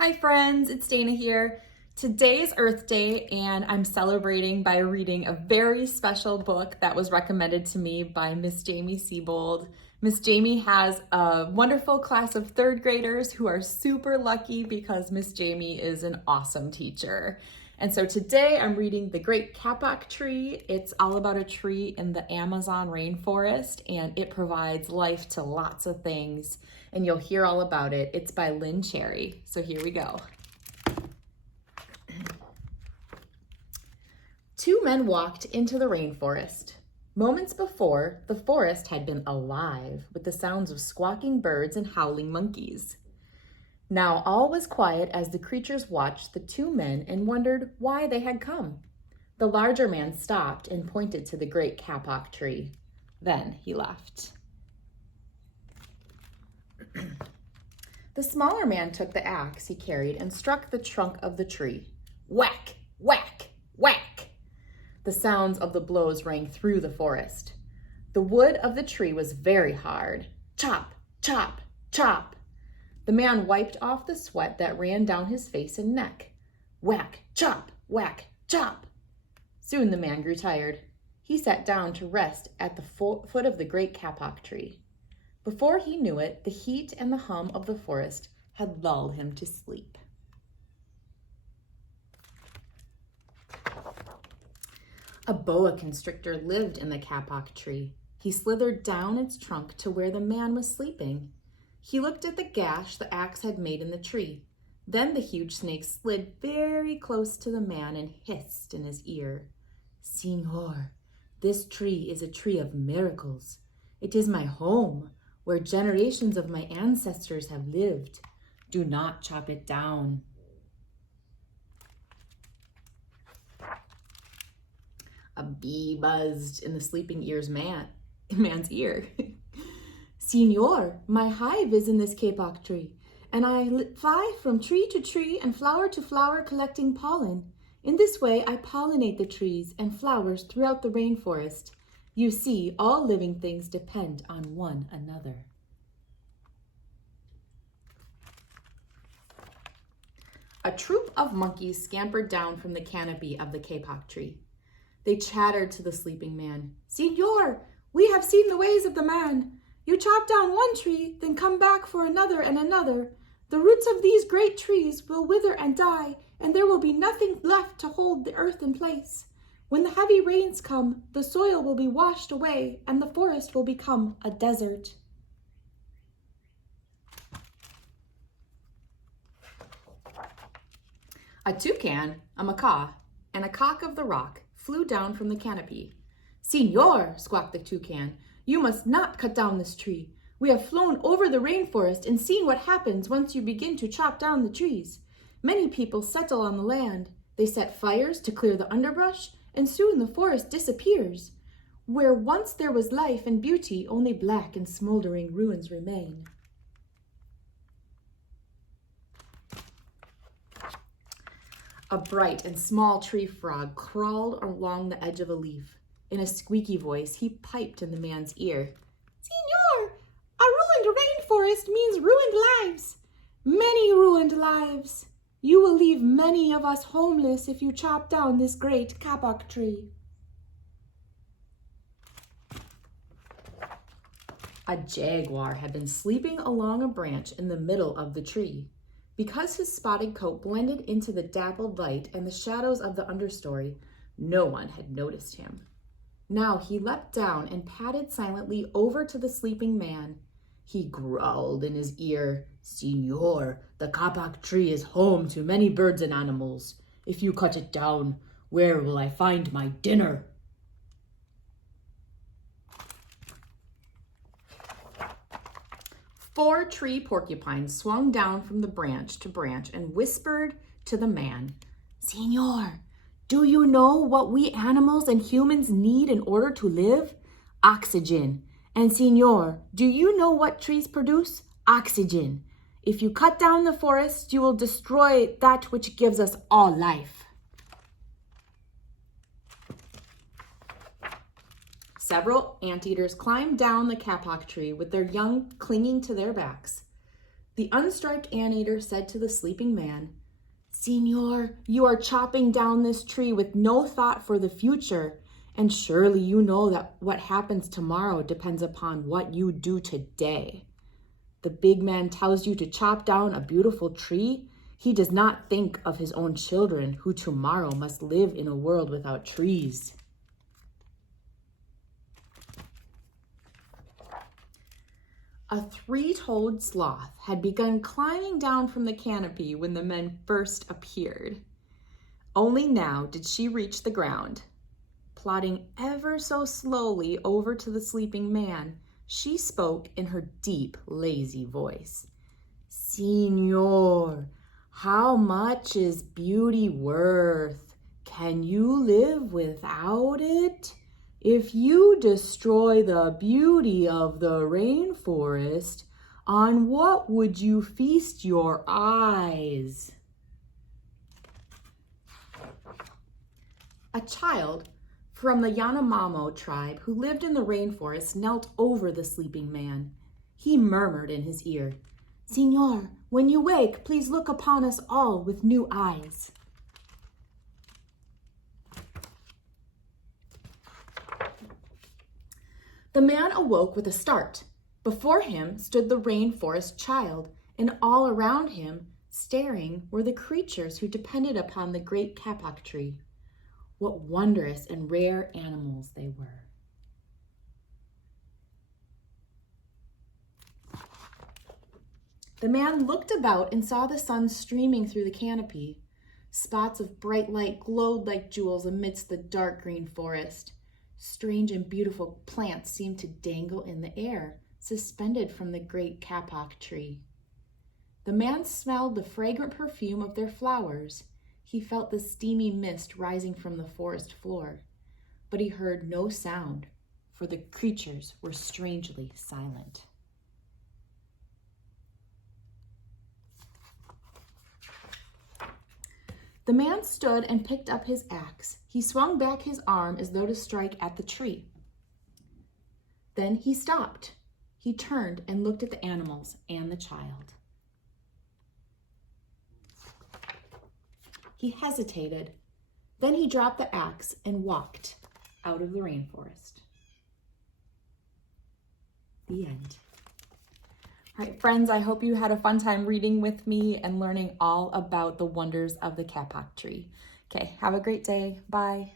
Hi friends, it's Dana here. Today is Earth Day and I'm celebrating by reading a very special book that was recommended to me by Miss Jamie Siebold. Miss Jamie has a wonderful class of third graders who are super lucky because Miss Jamie is an awesome teacher. And so today I'm reading The Great Kapok Tree. It's all about a tree in the Amazon rainforest and it provides life to lots of things. And you'll hear all about it. It's by Lynne. So here we go. Two men walked into the rainforest. Moments before, the forest had been alive with the sounds of squawking birds and howling monkeys. Now all was quiet as the creatures watched the two men and wondered why they had come. The larger man stopped and pointed to the Great Kapok Tree. Then he left. The smaller man took the axe he carried and struck the trunk of the tree. Whack, whack, whack. The sounds of the blows rang through the forest. The wood of the tree was very hard. Chop, chop, chop. The man wiped off the sweat that ran down his face and neck. Whack, chop, whack, chop. Soon the man grew tired. He sat down to rest at the foot of the Great Kapok Tree. Before he knew it, the heat and the hum of the forest had lulled him to sleep. A boa constrictor lived in the kapok tree. He slithered down its trunk to where the man was sleeping. He looked at the gash the axe had made in the tree. Then the huge snake slid very close to the man and hissed in his ear. "Senor, this tree is a tree of miracles. It is my home, where generations of my ancestors have lived. Do not chop it down." A bee buzzed in the sleeping man's ear. "Senor, my hive is in this kapok tree, and I fly from tree to tree and flower to flower collecting pollen. In this way, I pollinate the trees and flowers throughout the rainforest. You see, all living things depend on one another." A troop of monkeys scampered down from the canopy of the kapok tree. They chattered to the sleeping man. "Senor, we have seen the ways of the man. You chop down one tree, then come back for another and another. The roots of these great trees will wither and die, and there will be nothing left to hold the earth in place. When the heavy rains come, the soil will be washed away, and the forest will become a desert." A toucan, a macaw, and a cock of the rock flew down from the canopy. "Senor," squawked the toucan, "you must not cut down this tree. We have flown over the rainforest and seen what happens once you begin to chop down the trees. Many people settle on the land. They set fires to clear the underbrush, and soon the forest disappears. Where once there was life and beauty, only black and smoldering ruins remain." A bright and small tree frog crawled along the edge of a leaf. In a squeaky voice, he piped in the man's ear. "Senor, a ruined rainforest means ruined lives. Many ruined lives. You will leave many of us homeless if you chop down this great kapok tree." A jaguar had been sleeping along a branch in the middle of the tree. Because his spotted coat blended into the dappled light and the shadows of the understory, no one had noticed him. Now he leapt down and padded silently over to the sleeping man. He growled in his ear, "Senor, the kapok tree is home to many birds and animals. If you cut it down, where will I find my dinner?" Four tree porcupines swung down from the branch to branch and whispered to the man, "Senor, do you know what we animals and humans need in order to live? Oxygen. And senor, do you know what trees produce? Oxygen. If you cut down the forest, you will destroy that which gives us all life." Several anteaters climbed down the kapok tree with their young clinging to their backs. The unstriped anteater said to the sleeping man, "Señor, you are chopping down this tree with no thought for the future, and surely you know that what happens tomorrow depends upon what you do today. The big man tells you to chop down a beautiful tree. He does not think of his own children who tomorrow must live in a world without trees." A three-toed sloth had begun climbing down from the canopy when the men first appeared. Only now did she reach the ground. Plodding ever so slowly over to the sleeping man, she spoke in her deep, lazy voice. "Señor, how much is beauty worth? Can you live without it? If you destroy the beauty of the rainforest, on what would you feast your eyes?" A child from the Yanomamo tribe who lived in the rainforest knelt over the sleeping man. He murmured in his ear, "Señor, when you wake, please look upon us all with new eyes." The man awoke with a start. Before him stood the rainforest child, and all around him, staring, were the creatures who depended upon the Great Kapok Tree. What wondrous and rare animals they were. The man looked about and saw the sun streaming through the canopy. Spots of bright light glowed like jewels amidst the dark green forest. Strange and beautiful plants seemed to dangle in the air, suspended from the Great Kapok Tree. The man smelled the fragrant perfume of their flowers. He felt the steamy mist rising from the forest floor, but he heard no sound, for the creatures were strangely silent. The man stood and picked up his axe. He swung back his arm as though to strike at the tree. Then he stopped. He turned and looked at the animals and the child. He hesitated. Then he dropped the axe and walked out of the rainforest. The end. All right, friends, I hope you had a fun time reading with me and learning all about the wonders of the kapok tree. Okay, have a great day. Bye.